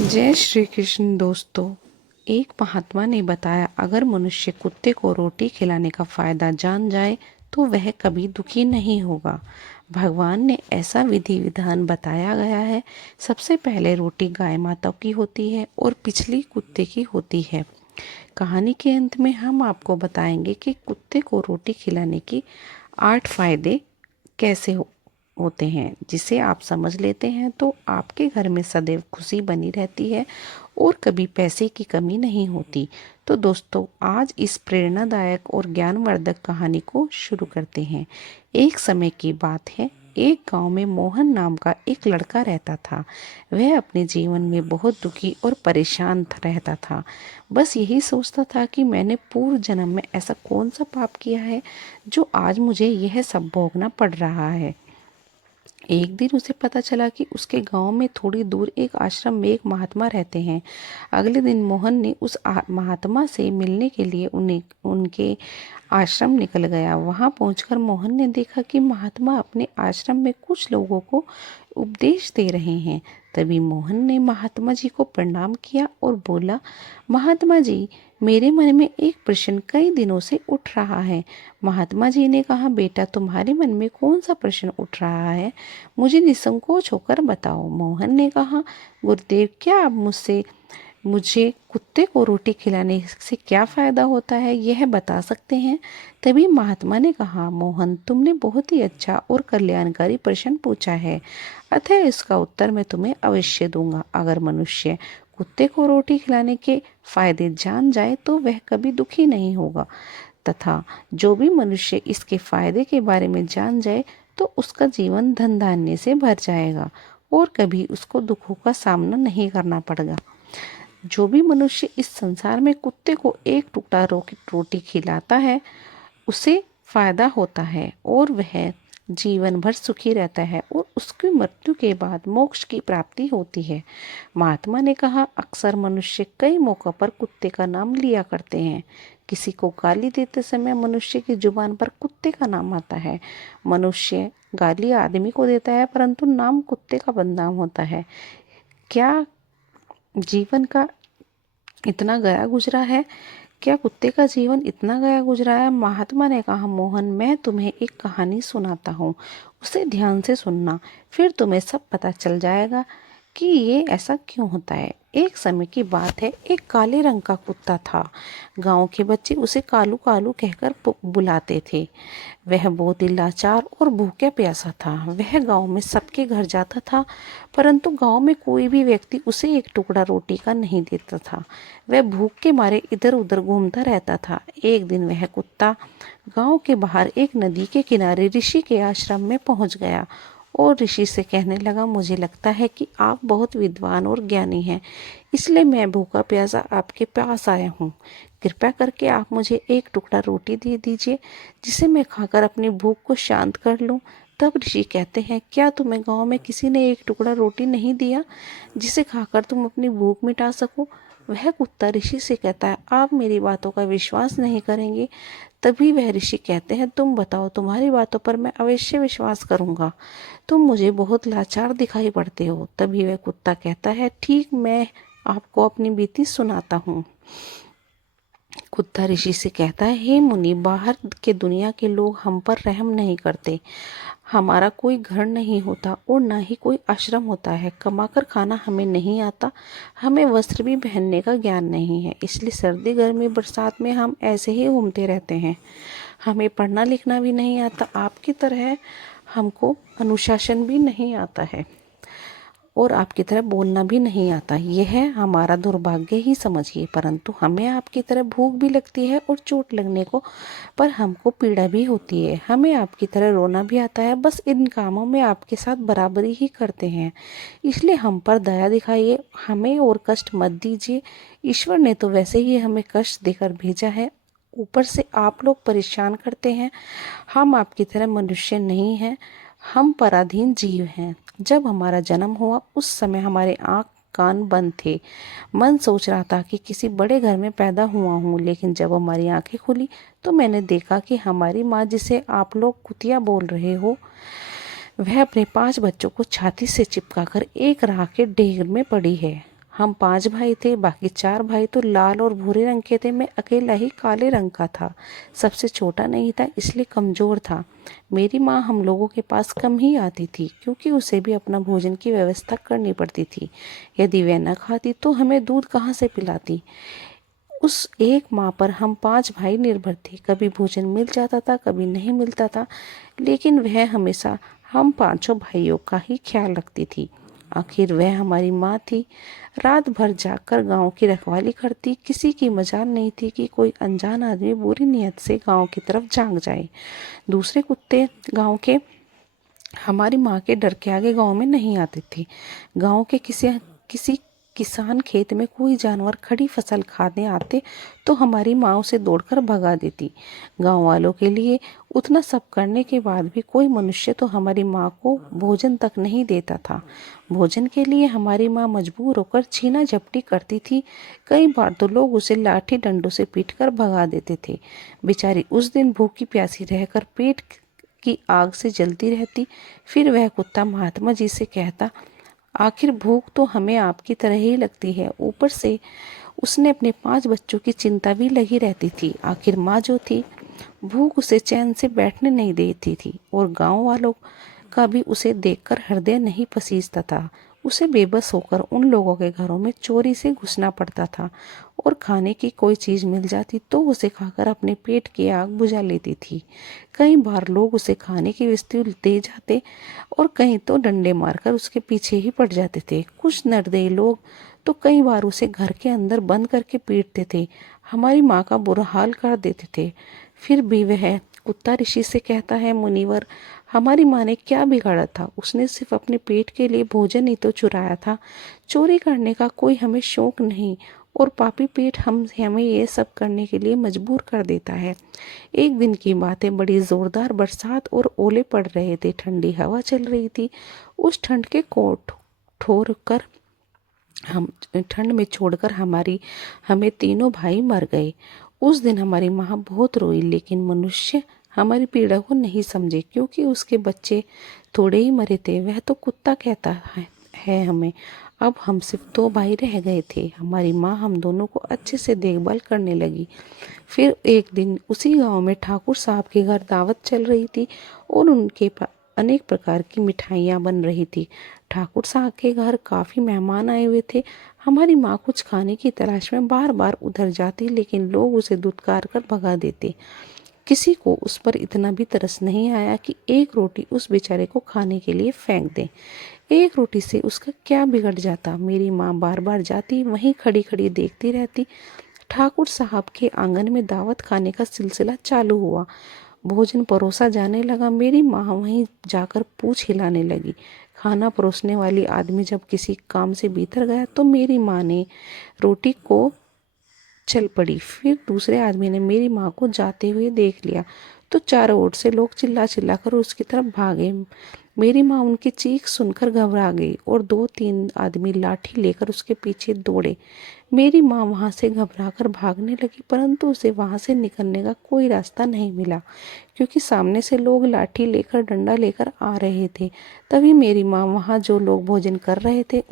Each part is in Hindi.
जय श्री कृष्ण दोस्तों। एक महात्मा ने बताया, अगर मनुष्य कुत्ते को रोटी खिलाने का फायदा जान जाए तो वह कभी दुखी नहीं होगा। भगवान ने ऐसा विधि विधान बताया गया है। सबसे पहले रोटी गाय माता की होती है और पिछली कुत्ते की होती है। कहानी के अंत में हम आपको बताएंगे कि कुत्ते को रोटी खिलाने की 8 फायदे कैसे होते हैं। जिसे आप समझ लेते हैं तो आपके घर में सदैव खुशी बनी रहती है और कभी पैसे की कमी नहीं होती। तो दोस्तों, आज इस प्रेरणादायक और ज्ञानवर्धक कहानी को शुरू करते हैं। एक समय की बात है, एक गांव में मोहन नाम का एक लड़का रहता था। वह अपने जीवन में बहुत दुखी और परेशान रहता था। बस यही सोचता था कि मैंने पूर्व जन्म में ऐसा कौन सा पाप किया है जो आज मुझे यह सब भोगना पड़ रहा है। एक दिन उसे पता चला कि उसके गांव में थोड़ी दूर एक आश्रम में एक महात्मा रहते हैं। अगले दिन मोहन ने उस महात्मा से मिलने के लिए उन्हें उनके आश्रम निकल गया। वहां पहुंचकर मोहन ने देखा कि महात्मा अपने आश्रम में कुछ लोगों को उपदेश दे रहे हैं। तभी मोहन ने महात्मा जी को प्रणाम किया और बोला, महात्मा जी, मेरे मन में एक प्रश्न कई दिनों से उठ रहा है। महात्मा जी ने कहा, बेटा, तुम्हारे मन में कौन सा प्रश्न उठ रहा है? मुझे निसंकोच होकर बताओ। मोहन ने कहा, गुरुदेव, क्या आप मुझे कुत्ते को रोटी खिलाने से क्या फायदा होता है, यह बता सकते हैं? तभी महात्मा ने कहा, मोहन, तुमने बहुत ही अच्छा और कल्याणकारी प्रश्न पूछा है, अतः इसका उत्तर मैं तुम्हें अवश्य दूंगा। अगर मनुष्य कुत्ते को रोटी खिलाने के फायदे जान जाए तो वह कभी दुखी नहीं होगा, तथा जो भी मनुष्य इसके फायदे के बारे में जान जाए तो उसका जीवन धन धान्य से भर जाएगा और कभी उसको दुखों का सामना नहीं करना पड़ेगा। जो भी मनुष्य इस संसार में कुत्ते को एक टुकड़ा रोटी खिलाता है उसे फायदा होता है और वह जीवन भर सुखी रहता है और उसकी मृत्यु के बाद मोक्ष की प्राप्ति होती है। महात्मा ने कहा, अक्सर मनुष्य कई मौकों पर कुत्ते का नाम लिया करते हैं। किसी को गाली देते समय मनुष्य की जुबान पर कुत्ते का नाम आता है। मनुष्य गाली आदमी को देता है परंतु नाम कुत्ते का बदनाम होता है। क्या जीवन का इतना गया गुजरा है? क्या कुत्ते का जीवन इतना गया गुजरा है? महात्मा ने कहा, मोहन, मैं तुम्हें एक कहानी सुनाता हूँ, उसे ध्यान से सुनना, फिर तुम्हें सब पता चल जाएगा कि ये ऐसा क्यों होता है। एक समय की बात है, एक काले रंग का कुत्ता था। गांव के बच्चे उसे कालू कालू कहकर बुलाते थे। वह बहुत ही लाचार और भूखा प्यासा था। वह गांव में सबके घर जाता था परंतु गांव में कोई भी व्यक्ति उसे एक टुकड़ा रोटी का नहीं देता था। वह भूख के मारे इधर उधर घूमता रहता था। एक दिन वह कुत्ता गांव के बाहर एक नदी के किनारे ऋषि के आश्रम में पहुंच गया और ऋषि से कहने लगा, मुझे लगता है कि आप बहुत विद्वान और ज्ञानी हैं, इसलिए मैं भूखा प्यासा आपके पास आया हूँ। कृपया करके आप मुझे एक टुकड़ा रोटी दे दीजिए जिसे मैं खाकर अपनी भूख को शांत कर लूँ। तब ऋषि कहते हैं, क्या तुम्हें गांव में किसी ने एक टुकड़ा रोटी नहीं दिया जिसे खाकर तुम अपनी भूख मिटा सको? वह कुत्ता ऋषि से कहता है, आप मेरी बातों का विश्वास नहीं करेंगे। तभी वह ऋषि कहते हैं, तुम बताओ, तुम्हारी बातों पर मैं अवश्य विश्वास करूंगा। तुम मुझे बहुत लाचार दिखाई पड़ते हो। तभी वह कुत्ता कहता है, ठीक, मैं आपको अपनी बीती सुनाता हूँ। कुत्ता ऋषि से कहता है, हे मुनि, बाहर के दुनिया के लोग हम पर रहम नहीं करते। हमारा कोई घर नहीं होता और ना ही कोई आश्रम होता है। कमाकर खाना हमें नहीं आता। हमें वस्त्र भी पहनने का ज्ञान नहीं है, इसलिए सर्दी गर्मी बरसात में हम ऐसे ही घूमते रहते हैं। हमें पढ़ना लिखना भी नहीं आता। आपकी तरह हमको अनुशासन भी नहीं आता है और आपकी तरह बोलना भी नहीं आता। यह हमारा दुर्भाग्य ही समझिए, परंतु हमें आपकी तरह भूख भी लगती है और चोट लगने को पर हमको पीड़ा भी होती है। हमें आपकी तरह रोना भी आता है, बस इन कामों में आपके साथ बराबरी ही करते हैं। इसलिए हम पर दया दिखाइए, हमें और कष्ट मत दीजिए। ईश्वर ने तो वैसे ही हमें कष्ट देकर भेजा है, ऊपर से आप लोग परेशान करते हैं। हम आपकी तरह मनुष्य नहीं हैं, हम पराधीन जीव हैं। जब हमारा जन्म हुआ उस समय हमारे आँख कान बंद थे। मन सोच रहा था कि किसी बड़े घर में पैदा हुआ हूँ, लेकिन जब हमारी आंखें खुली तो मैंने देखा कि हमारी माँ, जिसे आप लोग कुतिया बोल रहे हो, वह अपने 5 बच्चों को छाती से चिपकाकर एक राह के ढेर में पड़ी है। हम 5 भाई थे, बाकी 4 भाई तो लाल और भूरे रंग के थे। मैं अकेला ही काले रंग का था। सबसे छोटा नहीं था, इसलिए कमजोर था। मेरी माँ हम लोगों के पास कम ही आती थी, क्योंकि उसे भी अपना भोजन की व्यवस्था करनी पड़ती थी। यदि वह न खाती तो हमें दूध कहाँ से पिलाती। उस एक माँ पर हम 5 भाई निर्भर थे। कभी भोजन मिल जाता था, कभी नहीं मिलता था, लेकिन वह हमेशा हम पांचों भाइयों का ही ख्याल रखती थी। आखिर वह हमारी माँ थी। रात भर जागकर गांव की रखवाली करती। किसी की मजाल नहीं थी कि कोई अनजान आदमी बुरी नीयत से गांव की तरफ झांक जाए। दूसरे कुत्ते गांव के हमारी माँ के डर के आगे गांव में नहीं आते थे। गांव के किसी किसान खेत में कोई जानवर खड़ी फसल खाने आते तो हमारी माँ उसे दौड़कर भगा देती। गांव वालों के लिए उतना सब करने के बाद भी कोई मनुष्य तो हमारी माँ को भोजन तक नहीं देता था। भोजन के लिए हमारी माँ मजबूर होकर छीना झपटी करती थी। कई बार तो लोग उसे लाठी डंडों से पीटकर भगा देते थे। बेचारी उस दिन भूखी प्यासी रहकर पेट की आग से जलती रहती। फिर वह कुत्ता महात्मा जी से कहता, आखिर भूख तो हमें आपकी तरह ही लगती है, ऊपर से उसने अपने 5 बच्चों की चिंता भी लगी रहती थी। आखिर माँ जो थी, भूख उसे चैन से बैठने नहीं देती थी, और गांव वालों का भी उसे देखकर हृदय नहीं पसीजता था। उसे बेबस होकर उन लोगों के घरों में चोरी से घुसना पड़ता था, और खाने की कोई चीज मिल जाती तो उसे खाकर अपने पेट की आग बुझा लेती थी। कई बार लोग उसे खाने की वस्तु दे जाते, और कहीं तो डंडे मारकर उसके पीछे ही पड़ जाते थे। कुछ निर्दयी लोग तो कई बार उसे घर के अंदर बंद करके पीटते थे, हमारी माँ का बुरा हाल कर देते थे। फिर भी वह कुत्ता ऋषि से कहता है, मुनिवर, हमारी माँ ने क्या बिगाड़ा था। उसने सिर्फ अपने पेट के लिए भोजन ही तो चुराया था। चोरी करने का कोई हमें शौक नहीं, और पापी पेट हमें ये सब करने के लिए मजबूर कर देता है। एक दिन की बात है, बड़ी जोरदार बरसात और ओले पड़ रहे थे। ठंडी हवा चल रही थी। उस ठंड के कोट ठोर कर हम ठंड में छोड़कर हमें तीनों भाई मर गए। उस दिन हमारी माँ बहुत रोई, लेकिन मनुष्य हमारी पीड़ा को नहीं समझे, क्योंकि उसके बच्चे थोड़े ही मरे थे। वह तो कुत्ता कहता है हमें। अब हम सिर्फ 2 भाई रह गए थे। हमारी माँ हम दोनों को अच्छे से देखभाल करने लगी। फिर एक दिन उसी गांव में ठाकुर साहब के घर दावत चल रही थी, और उनके अनेक प्रकार की मिठाइयाँ बन रही थी। ठाकुर साहब के घर काफी मेहमान आए हुए थे। हमारी माँ कुछ खाने की तलाश में बार बार उधर जाती, लेकिन लोग उसे दुत्कार कर भगा देते। किसी को उस पर इतना भी तरस नहीं आया कि एक रोटी उस बेचारे को खाने के लिए फेंक दे। एक रोटी से उसका क्या बिगड़ जाता। मेरी माँ बार बार जाती, वहीं खड़ी खड़ी देखती रहती। ठाकुर साहब के आंगन में दावत खाने का सिलसिला चालू हुआ। भोजन परोसा जाने लगा। मेरी माँ वहीं जाकर पूछ हिलाने लगी। खाना परोसने वाली आदमी जब किसी काम से भीतर गया तो मेरी माँ ने रोटी को चल पड़ी। फिर दूसरे आदमी ने मेरी माँ को जाते हुए देख लिया, तो चारों ओर से लोग चिल्ला चिल्ला कर उसकी तरफ भागे। मेरी माँ उनकी चीख सुनकर घबरा गई, और 2-3 आदमी लाठी लेकर उसके पीछे दौड़े। मेरी माँ वहां से घबराकर भागने लगी, परंतु उसे वहां से निकलने का कोई रास्ता नहीं मिला, क्योंकि सामने से लोग लाठी लेकर डंडा लेकर आ रहे थे। तभी मेरी माँ वहां जो लोग भोजन कर रहे थे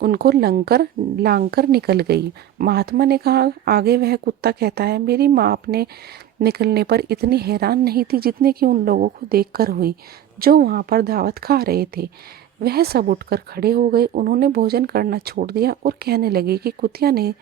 उनको लांग कर निकल गई। महात्मा ने कहा, आगे वह कुत्ता कहता है। मेरी माँ अपने निकलने पर इतनी हैरान नहीं थी जितने कि उन लोगों को देखकर हुई जो वहां पर दावत खा रहे थे। वह सब उठकर खड़े हो गए। उन्होंने भोजन करना छोड़ दिया और कहने लगे कि कुतिया ने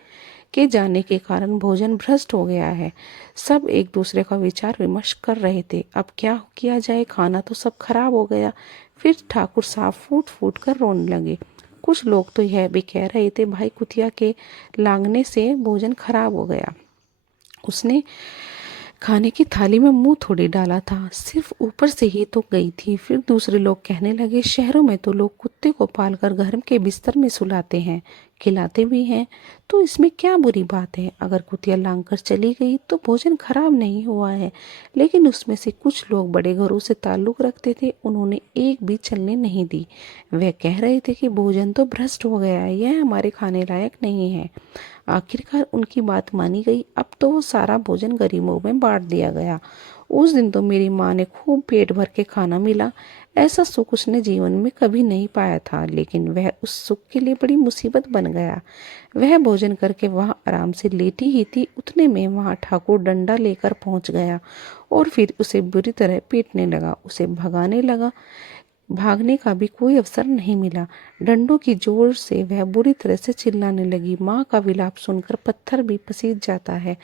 के जाने के कारण भोजन भ्रष्ट हो गया है। सब एक दूसरे का विचार विमर्श कर रहे थे। अब क्या किया जाए, खाना तो सब खराब हो गया। फिर ठाकुर साहब फूट फूट कर रोने लगे। कुछ लोग तो यह भी कह रहे थे, भाई कुतिया के लांगने से भोजन खराब हो गया। उसने खाने की थाली में मुंह थोड़ी डाला था, सिर्फ ऊपर से ही तो गई थी। फिर दूसरे लोग कहने लगे, शहरों में तो लोग कुत्ते को पालकर घर के बिस्तर में सुलाते हैं, खिलाते भी हैं, तो इसमें क्या बुरी बात है। अगर कुतिया लांग कर चली गई तो भोजन खराब नहीं हुआ है। लेकिन उसमें से कुछ लोग बड़े घरों से ताल्लुक रखते थे, उन्होंने एक भी चलने नहीं दी। वह कह रहे थे कि भोजन तो भ्रष्ट हो गया है, यह हमारे खाने लायक नहीं है। आखिरकार उनकी बात मानी गई। अब तो वो सारा भोजन गरीबों में बांट दिया गया, उस दिन तो मेरी माँ ने खूब पेट भर के खाना मिला। ऐसा सुख उसने जीवन में कभी नहीं पाया था, लेकिन वह उस सुख के लिए बड़ी मुसीबत बन गया। वह भोजन करके वहाँ आराम से लेटी ही थी, उतने में वहाँ ठाकुर डंडा लेकर पहुंच गया और फिर उसे बुरी तरह पीटने लगा, उसे भगाने लगा। भागने का भी कोई अवसर नहीं मिला। डंडों की जोर से वह बुरी तरह से चिल्लाने लगी। माँ का विलाप सुनकर पत्थर भी पसीज जाता है,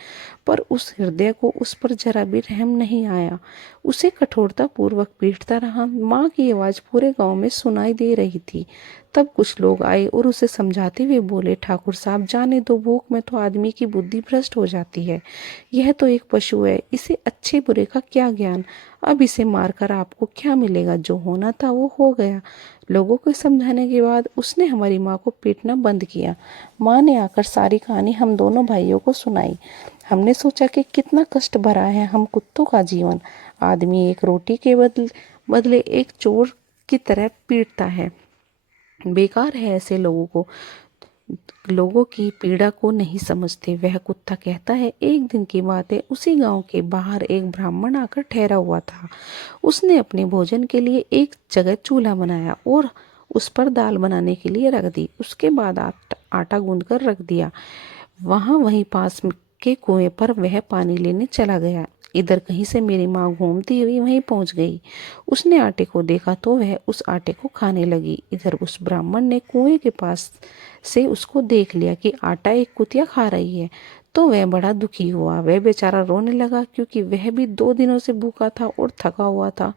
पर उस हृदय को उस पर जरा भी रहम नहीं आया। उसे कठोरता पूर्वक पीटता रहा। माँ की आवाज पूरे गांव में सुनाई दे रही थी। तब कुछ लोग आए और उसे समझाते हुए बोले, ठाकुर साहब जाने दो, भूख में तो आदमी की बुद्धि भ्रष्ट हो जाती है। यह तो एक पशु है, इसे अच्छे बुरे का क्या ज्ञान। अब इसे मारकर आपको क्या मिलेगा, जो होना था वो हो गया। लोगों को समझाने के बाद उसने हमारी माँ को पीटना बंद किया। माँ ने आकर सारी कहानी हम दोनों भाइयों को सुनाई। हमने सोचा कि कितना कष्ट भरा है हम कुत्तों का जीवन। आदमी एक रोटी के बदले एक चोर की तरह पीटता है। बेकार है ऐसे लोगों की पीड़ा को नहीं समझते। वह कुत्ता कहता है, एक दिन की बात है, उसी गांव के बाहर एक ब्राह्मण आकर ठहरा हुआ था। उसने अपने भोजन के लिए एक जगह चूल्हा बनाया और उस पर दाल बनाने के लिए रख दी। उसके बाद आटा गूंद कर रख दिया। वहीं पास के कुएं पर वह पानी लेने चला गया। इधर कहीं से मेरी माँ घूमती हुई वहीं पहुंच गई। उसने आटे को देखा तो वह उस आटे को खाने लगी। इधर उस ब्राह्मण ने कुएं के पास से उसको देख लिया कि आटा एक कुतिया खा रही है, तो वह बड़ा दुखी हुआ। वह बेचारा रोने लगा, क्योंकि वह भी 2 दिनों से भूखा था और थका हुआ था।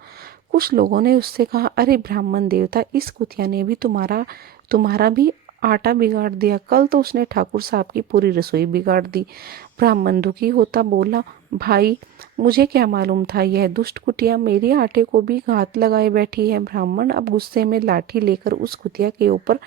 कुछ लोगों ने उससे कहा, अरे ब्राह्मण देवता, इस कुतिया ने भी तुम्हारा भी आटा बिगाड़ दिया। कल तो उसने ठाकुर साहब की पूरी रसोई बिगाड़ दी। ब्राह्मण दुखी होता बोला, भाई मुझे क्या मालूम था, यह दुष्ट कुटिया मेरे आटे को भी घात लगाए बैठी है। ब्राह्मण अब गुस्से में लाठी लेकर उस कुतिया के ऊपर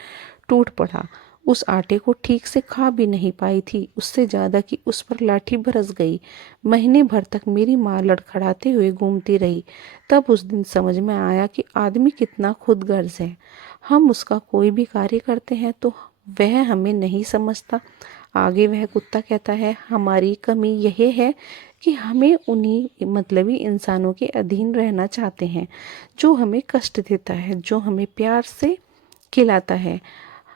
टूट पड़ा। उस आटे को ठीक से खा भी नहीं पाई थी, उससे ज्यादा कि उस पर लाठी बरस गई। महीने भर तक मेरी माँ लड़खड़ाते हुए घूमती रही। तब उस दिन समझ में आया कि आदमी कितना खुदगर्ज है। हम उसका कोई भी कार्य करते हैं तो वह हमें नहीं समझता। आगे वह कुत्ता कहता है, हमारी कमी यह है कि हमें उन्हीं मतलबी इंसानों के अधीन रहना चाहते हैं, जो हमें कष्ट देता है, जो हमें प्यार से खिलाता है।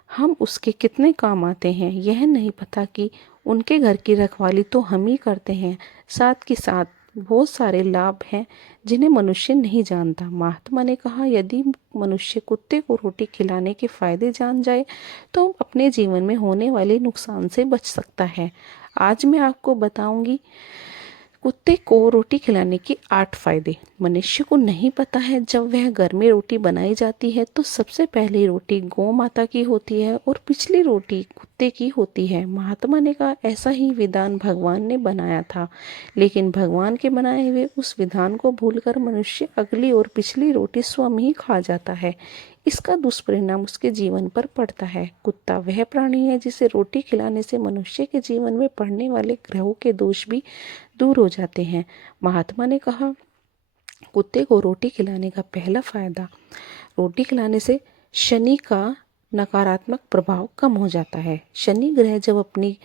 हम उसके कितने काम आते हैं, यह नहीं पता कि उनके घर की रखवाली तो हम ही करते हैं। साथ के साथ बहुत सारे लाभ हैं जिन्हें मनुष्य नहीं जानता। महात्मा ने कहा, यदि मनुष्य कुत्ते को रोटी खिलाने के फायदे जान जाए तो अपने जीवन में होने वाले नुकसान से बच सकता है। आज मैं आपको बताऊंगी कुत्ते को रोटी खिलाने के 8 फायदे। मनुष्य को नहीं पता है, जब वह घर में रोटी बनाई जाती है तो सबसे पहली रोटी गौ माता की होती है और पिछली रोटी कुत्ते की होती है। महात्मा ने कहा, ऐसा ही विधान भगवान ने बनाया था, लेकिन भगवान के बनाए हुए उस विधान को भूलकर मनुष्य अगली और पिछली रोटी स्वयं ही खा जाता है। इसका दुष्परिणाम उसके जीवन पर पड़ता है। कुत्ता वह प्राणी है जिसे रोटी खिलाने से मनुष्य के जीवन में पड़ने वाले ग्रहों के दोष भी दूर हो जाते हैं। महात्मा ने कहा, कुत्ते को रोटी खिलाने का पहला फायदा, रोटी खिलाने से शनि का नकारात्मक प्रभाव कम हो जाता है। शनि ग्रह जब अपनी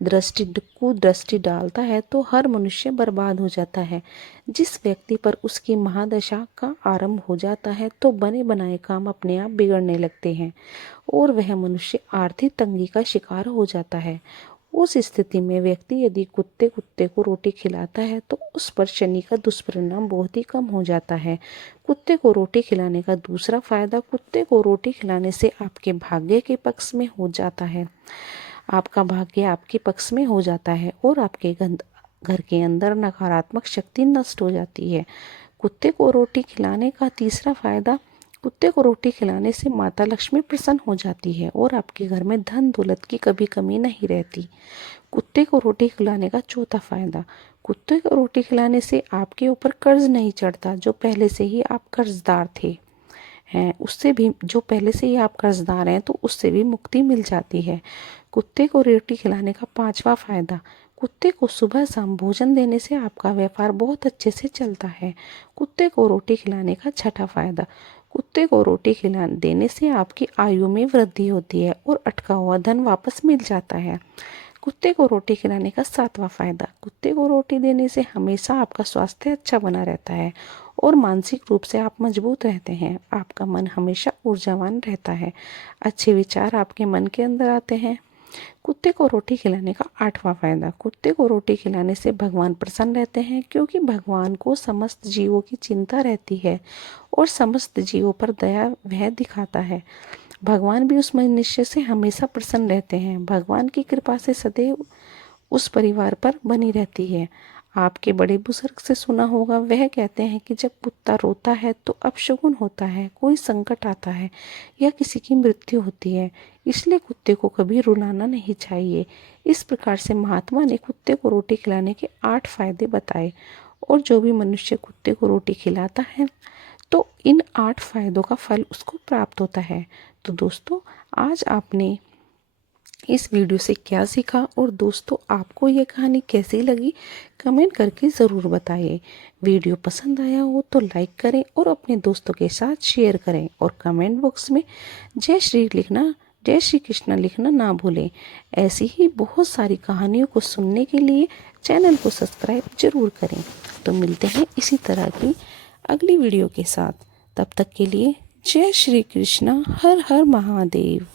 कुदृष्टि डालता है तो हर मनुष्य बर्बाद हो जाता है। जिस व्यक्ति पर उसकी महादशा का आरंभ हो जाता है तो बने बनाए काम अपने आप बिगड़ने लगते हैं और वह मनुष्य आर्थिक तंगी का शिकार हो जाता है। उस स्थिति में व्यक्ति यदि कुत्ते को रोटी खिलाता है तो उस पर शनि का दुष्परिणाम बहुत ही कम हो जाता है। कुत्ते को रोटी खिलाने का दूसरा फायदा, कुत्ते को रोटी खिलाने से आपके भाग्य के पक्ष में हो जाता है। आपका भाग्य आपके पक्ष में हो जाता है और आपके घर के अंदर नकारात्मक शक्ति नष्ट हो जाती है। कुत्ते को रोटी खिलाने का तीसरा फायदा, कुत्ते को रोटी खिलाने से माता लक्ष्मी प्रसन्न हो जाती है और आपके घर में धन दौलत की कभी कमी नहीं रहती। कुत्ते को रोटी खिलाने का चौथा फायदा, कुत्ते को रोटी खिलाने से आपके ऊपर कर्ज नहीं चढ़ता। जो पहले से ही आप कर्जदार थे हैं, उससे भी जो पहले से ही आप कर्जदार हैं तो उससे भी मुक्ति मिल जाती है। कुत्ते को रोटी खिलाने का पांचवा फायदा, कुत्ते को सुबह शाम भोजन देने से आपका व्यापार बहुत अच्छे से चलता है। कुत्ते को रोटी खिलाने का छठा फायदा, कुत्ते को रोटी खिला देने से आपकी आयु में वृद्धि होती है और अटका हुआ धन वापस मिल जाता है। कुत्ते को रोटी खिलाने का 7वां फायदा। कुत्ते को रोटी देने से हमेशा आपका स्वास्थ्य अच्छा बना रहता है और मानसिक रूप से आप मजबूत रहते हैं। आपका मन हमेशा ऊर्जावान रहता है। अच्छे विचार आपके मन के अंदर आते हैं। कुत्ते को रोटी खिलाने का 8वां फायदा। कुत्ते को रोटी खिलाने से भगवान प्रसन्न रहते हैं, क्योंकि भगवान को समस्त जीवों की चिंता रहती है और समस्त जीवों पर दया वह दिखाता है। भगवान भी उस मनुष्य से हमेशा प्रसन्न रहते हैं। भगवान की कृपा से सदैव उस परिवार पर बनी रहती है। आपके बड़े बुजुर्ग से सुना होगा, वह कहते हैं कि जब कुत्ता रोता है तो अपशगुन होता है, कोई संकट आता है या किसी की मृत्यु होती है। इसलिए कुत्ते को कभी रुलाना नहीं चाहिए। इस प्रकार से महात्मा ने कुत्ते को रोटी खिलाने के 8 फायदे बताए, और जो भी मनुष्य कुत्ते को रोटी खिलाता है तो इन 8 फायदों का फल उसको प्राप्त होता है। तो दोस्तों, आज आपने इस वीडियो से क्या सीखा, और दोस्तों आपको ये कहानी कैसी लगी, कमेंट करके ज़रूर बताइए। वीडियो पसंद आया हो तो लाइक करें और अपने दोस्तों के साथ शेयर करें, और कमेंट बॉक्स में जय श्री कृष्ण लिखना ना भूलें। ऐसी ही बहुत सारी कहानियों को सुनने के लिए चैनल को सब्सक्राइब जरूर करें। तो मिलते हैं इसी तरह की अगली वीडियो के साथ। तब तक के लिए जय श्री कृष्ण, हर हर महादेव।